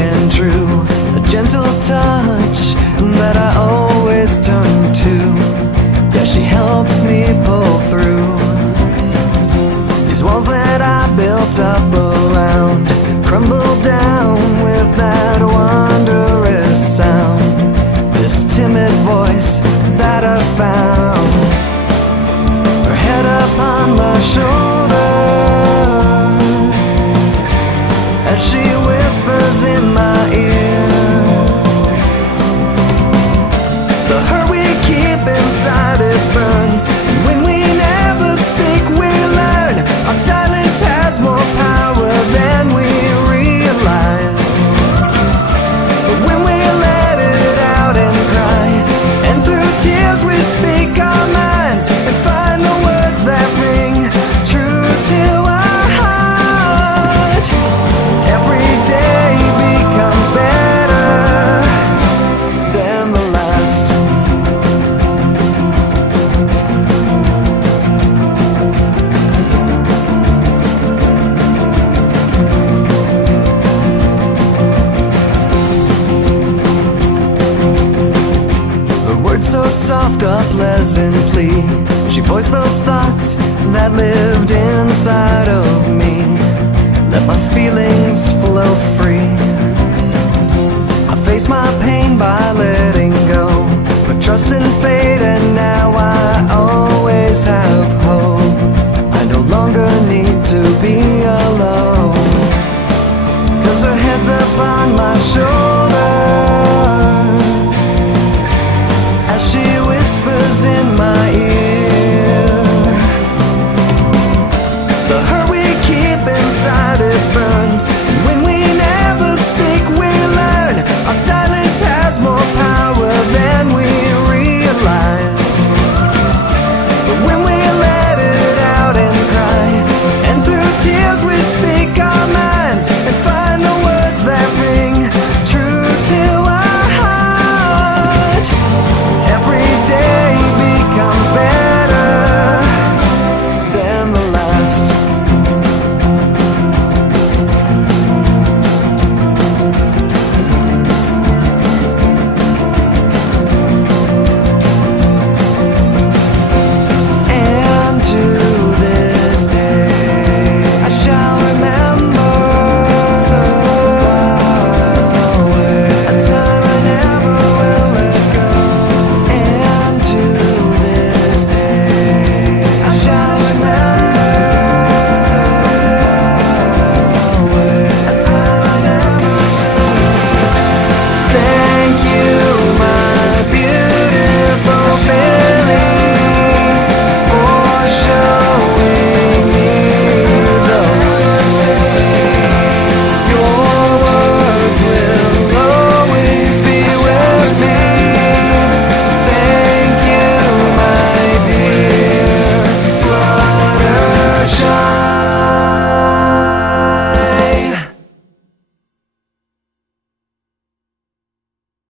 and true, a gentle touch that I always turn to. Yeah, she helps me pull through these walls that I built up around, crumble down with that wondrous sound. This timid voice that I found, her head upon my shoulder as she whispers in my ear. The hurt we keep inside, it burns, and when we never speak we learn. Our silence has more power than we realize. But when we let it out and cry, and through tears we speak our minds and find the words that ring true to our heart. Every day becomes better than the last. So soft, a pleasant plea. She voiced those thoughts that lived inside of me. Let my feelings flow free. I face my pain by letting go, but trust in fate, and now I always have hope. I no longer need to be alone, 'cause her head's upon my shoulder